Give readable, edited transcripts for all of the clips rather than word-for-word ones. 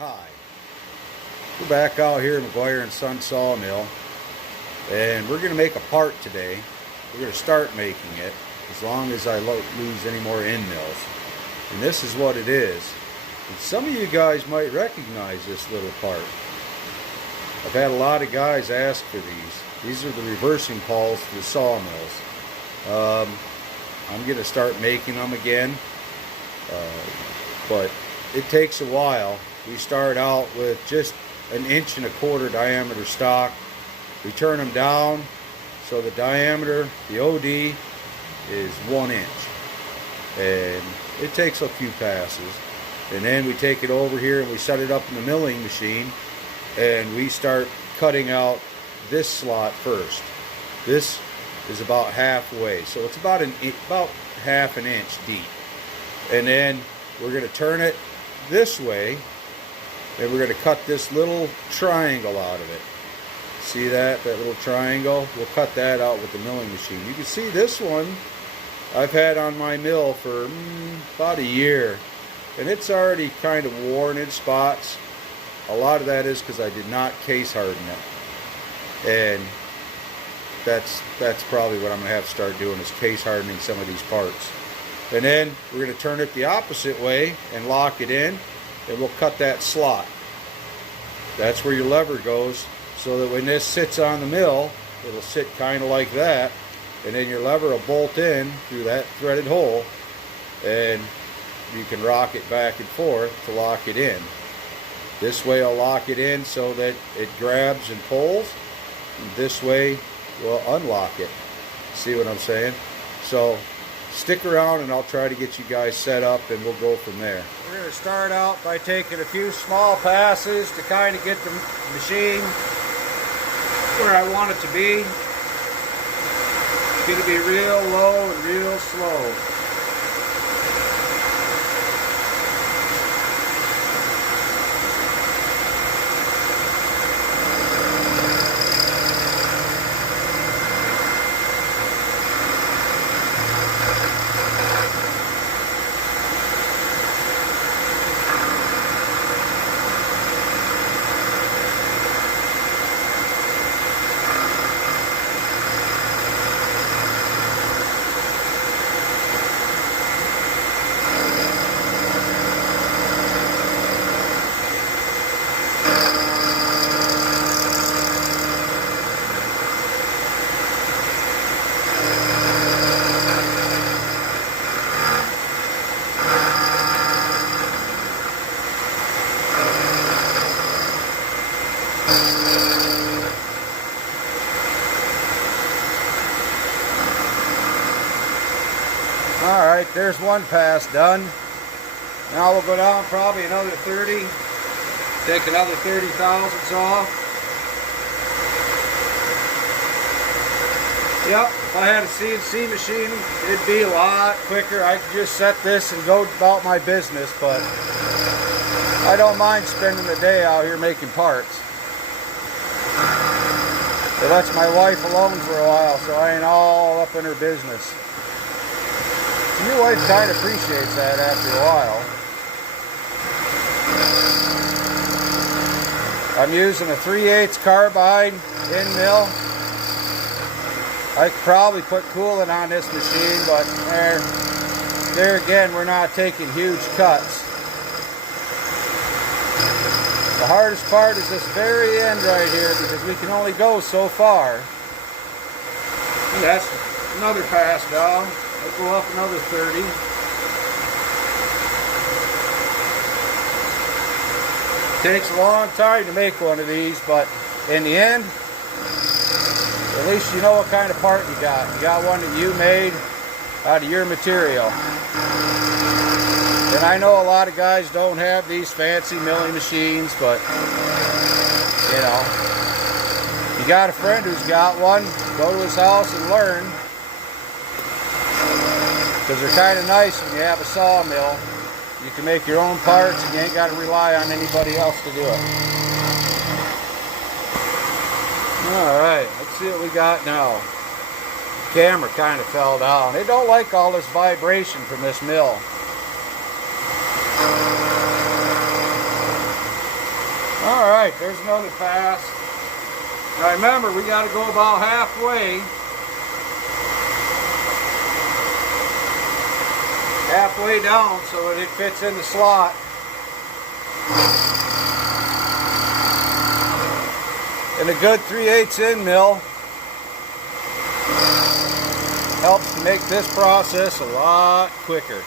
Hi, we're back out here at McGuire and Son Sawmill, and we're going to make a part today. We're going to start making it as long as I lose any more end mills. And this is what it is. And some of you guys might recognize this little part. I've had a lot of guys ask for these. These are the reversing pawls to the sawmills. I'm going to start making them again, but it takes a while. We start out with just 1.25 inch diameter stock. We turn them down so the diameter, the OD, is 1 inch. And it takes a few passes. And then we take it over here and we set it up in the milling machine, and we start cutting out this slot first. This is about halfway, so it's about half an inch deep. And then we're going to turn it this way, and we're going to cut this little triangle out of it. See that little triangle? We'll cut that out with the milling machine. You can see this one I've had on my mill for about a year, and it's already kind of worn in spots. A lot of that is because I did not case harden it, and that's probably what I'm going to have to start doing, is case hardening some of these parts. And then we're going to turn it the opposite way and lock it in, and we'll cut that slot. That's where your lever goes, so that when this sits on the mill, it'll sit kind of like that, and then your lever will bolt in through that threaded hole, and you can rock it back and forth to lock it in. This way I'll lock it in so that it grabs and pulls, and this way we'll unlock it. See what I'm saying? So stick around and I'll try to get you guys set up, and we'll go from there. We're going to start out by taking a few small passes to kind of get the machine where I want it to be. It's going to be real low and real slow. Alright, there's one pass done. Now we'll go down probably another 30. Take another 30 thousandths off. Yep, if I had a CNC machine, it'd be a lot quicker. I could just set this and go about my business, but I don't mind spending the day out here making parts. It lets my wife alone for a while, so I ain't all up in her business. Your wife kind of appreciates that after a while. I'm using a 3/8 carbide end mill. I could probably put coolant on this machine, but there again, we're not taking huge cuts. The hardest part is this very end right here, because we can only go so far. And that's another pass down. Let's go up another 30. Takes a long time to make one of these, but in the end, at least you know what kind of part you got. You got one that you made out of your material. And I know a lot of guys don't have these fancy milling machines, but you know, you got a friend who's got one, go to his house and learn. Because they're kind of nice when you have a sawmill. You can make your own parts and you ain't got to rely on anybody else to do it. Alright, let's see what we got now. camera kind of fell down. It don't like all this vibration from this mill. All right, there's another pass. Now remember, we got to go about halfway. Halfway down so that it fits in the slot. And a good 3/8 end mill helps to make this process a lot quicker.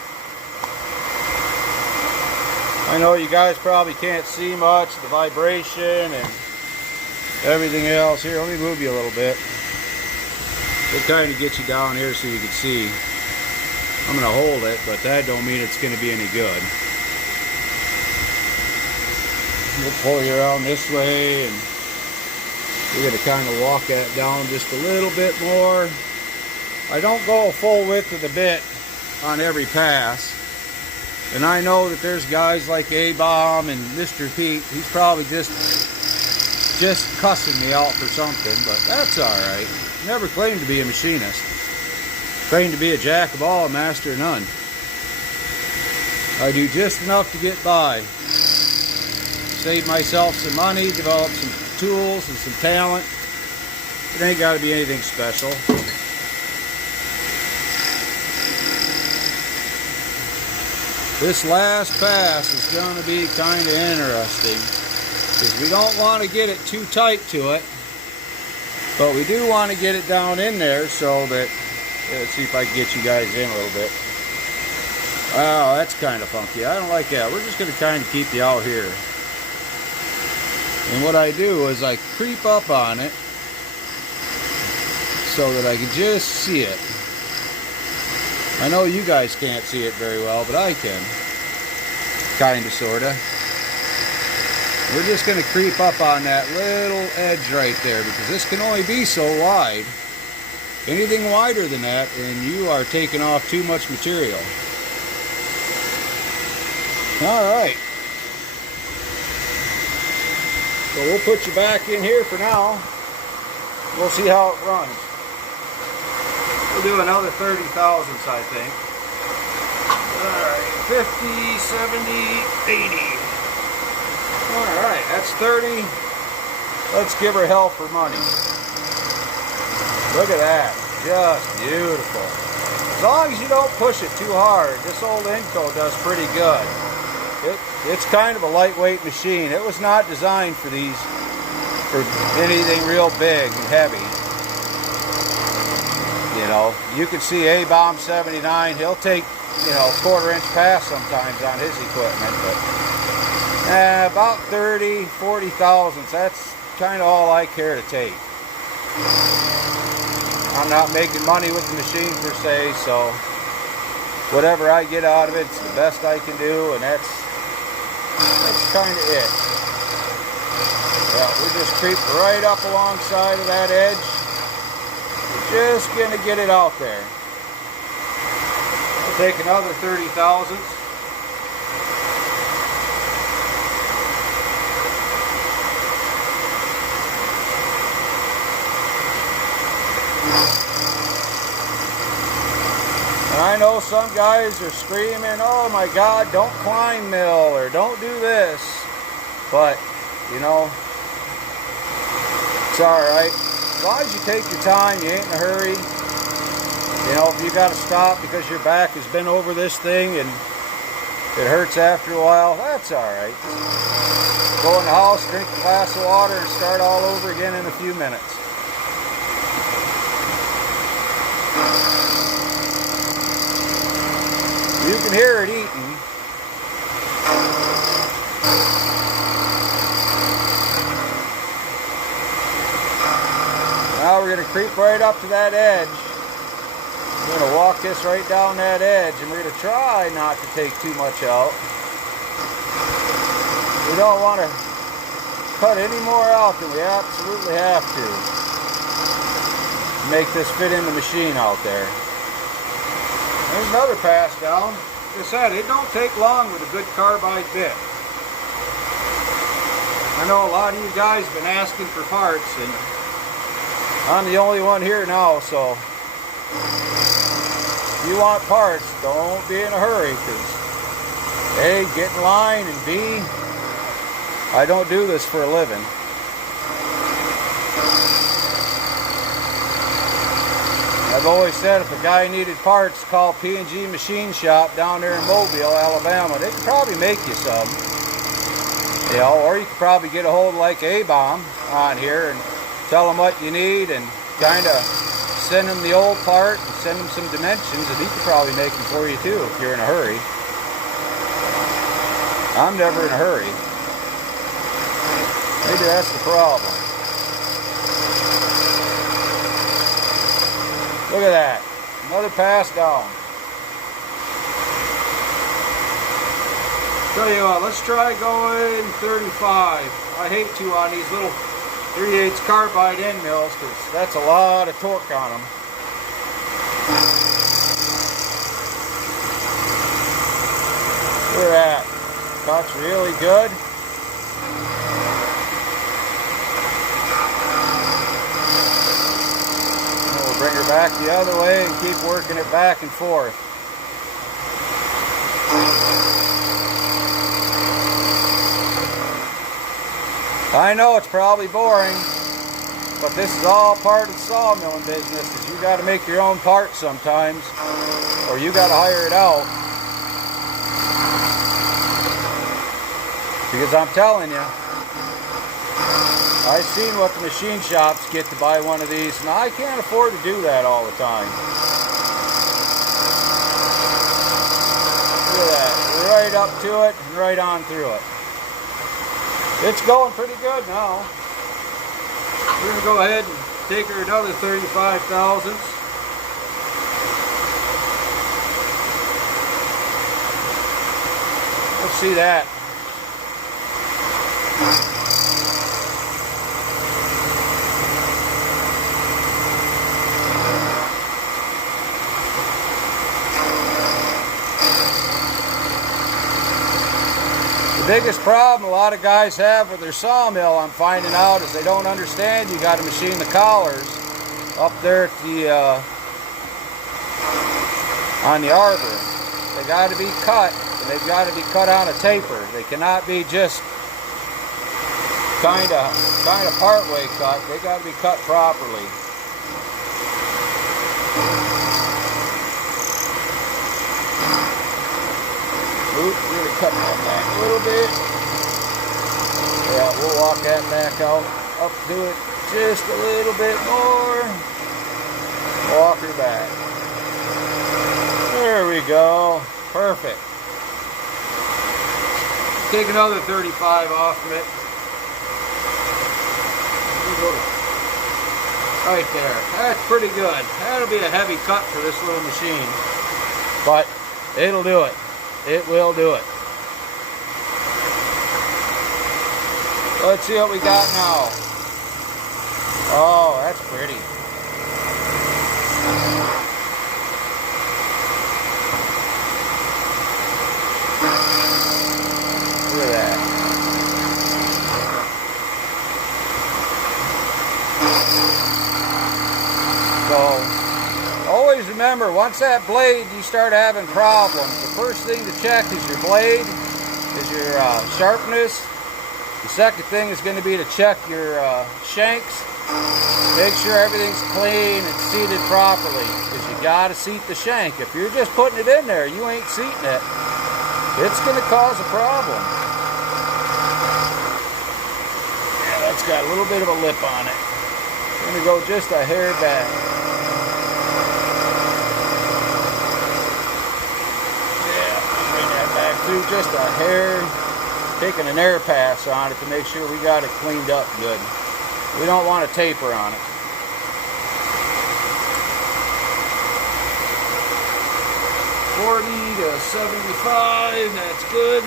I know you guys probably can't see much, the vibration and everything else. Here, let me move you a little bit. We'll kind of get you down here so you can see. I'm going to hold it, but that don't mean it's going to be any good. We'll pull you around this way, and we're going to kind of walk that down just a little bit more. I don't go full width of the bit on every pass. And I know that there's guys like A-Bomb and Mr. Pete. He's probably just cussing me out for something, but that's alright. Never claimed to be a machinist. Claimed to be a jack of all, a master of none. I do just enough to get by. Save myself some money, develop some tools and some talent. It ain't got to be anything special. This last pass is going to be kind of interesting because we don't want to get it too tight to it, but we do want to get it down in there so that, let's see if I can get you guys in a little bit. Oh, that's kind of funky. I don't like that. We're just going to kind of keep you out here. And what I do is I creep up on it so that I can just see it. I know you guys can't see it very well, but I can. Kinda, sorta. We're just gonna creep up on that little edge right there because this can only be so wide. Anything wider than that and you are taking off too much material. Alright. So we'll put you back in here for now. We'll see how it runs. We'll do another 30 thousandths, I think. Alright, 50, 70, 80. Alright, that's 30. Let's give her hell for money. Look at that. Just beautiful. As long as you don't push it too hard, this old Inco does pretty good. It's kind of a lightweight machine. It was not designed for anything real big and heavy. You know, you can see A-Bomb 79, he'll take, you know, 1/4 inch pass sometimes on his equipment, but about 30, 40 thousandths, that's kind of all I care to take. I'm not making money with the machine per se, so whatever I get out of it, it's the best I can do, and that's kind of it. Yeah, we just creep right up alongside of that edge. Just gonna get it out there. I'll take another 30 thousandths. And I know some guys are screaming, oh my God, don't climb mill or don't do this. But, you know, it's alright. As long as you take your time, you ain't in a hurry. You know, if you got to stop because your back has been over this thing and it hurts after a while, that's alright. Go in the house, drink a glass of water, and start all over again in a few minutes. You can hear it eating. Now we're going to creep right up to that edge. We're going to walk this right down that edge, and we're going to try not to take too much out. We don't want to cut any more out than we absolutely have to make this fit in the machine out there. There's another pass down. Like I said, it don't take long with a good carbide bit. I know a lot of you guys have been asking for parts, and I'm the only one here now, so if you want parts, don't be in a hurry, because A, get in line, and B, I don't do this for a living. I've always said if a guy needed parts, call P&G Machine Shop down there in Mobile, Alabama. They could probably make you some. You know, or you could probably get a hold of like A-Bomb on here and tell them what you need and kind of send them the old part and send them some dimensions, and he could probably make them for you too if you're in a hurry. I'm never in a hurry. Maybe that's the problem. Look at that. Another pass down. Tell you what, let's try going 35. I hate to on these little 3/8 carbide end mills because that's a lot of torque on them. Look at that. Cut's really good. And we'll bring her back the other way and keep working it back and forth. I know it's probably boring, but this is all part of the sawmilling business. Is you got to make your own parts sometimes, or you got to hire it out. Because I'm telling you, I've seen what the machine shops get to buy one of these, and I can't afford to do that all the time. Look at that, right up to it and right on through it. It's going pretty good now. We're going to go ahead and take her another 35 thousandths. Let's see that. The biggest problem a lot of guys have with their sawmill, I'm finding out, is they don't understand you got to machine the collars up there at the on the arbor. They got to be cut, and they've got to be cut on a taper. They cannot be just kind of part-way cut. They got to be cut properly. Oop, really cutting that back a little bit. Yeah, we'll walk that back out, up to it just a little bit more. Walk her back. There we go. Perfect. Take another 35 off of it. Right there. That's pretty good. That'll be a heavy cut for this little machine. But it'll do it. It will do it. Let's see what we got now. Oh, that's pretty. Look at that. So, always remember, once that blade, you start having problems, the first thing to check is your blade, is your sharpness. The second thing is going to be to check your shanks. Make sure everything's clean and seated properly, because you got to seat the shank. If you're just putting it in there, you ain't seating it, it's going to cause a problem. Yeah, that's got a little bit of a lip on it. I'm going to go just a hair back. Through just a hair, taking an air pass on it to make sure we got it cleaned up good. We don't want a taper on it. $40 to $75, that's good.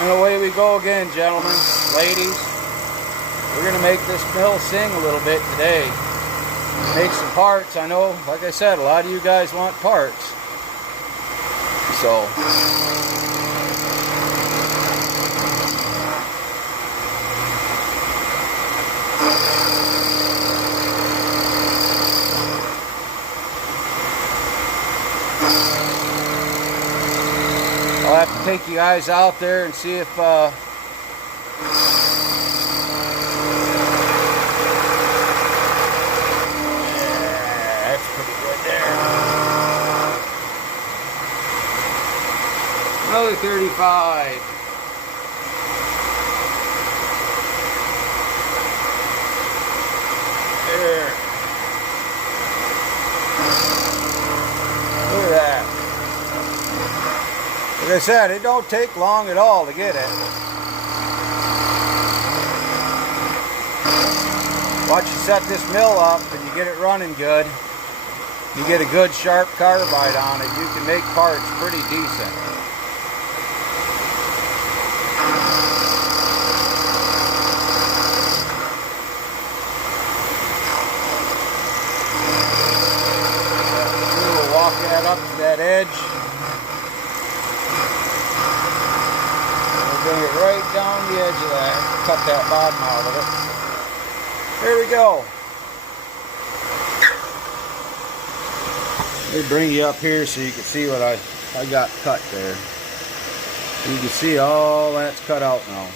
And away we go again, gentlemen, ladies. We're going to make this mill sing a little bit today. Make some parts. I know, like I said, a lot of you guys want parts. So I'll have to take you guys out there and see if another 35. There. Look at that. Like I said, it don't take long at all to get it. Once you set this mill up and you get it running good, you get a good sharp carbide on it, you can make parts pretty decent. We'll walk that up to that edge. We'll bring it right down the edge of that, cut that bottom out of it. There we go. Let me bring you up here so you can see what I got cut there. You can see all that's cut out now.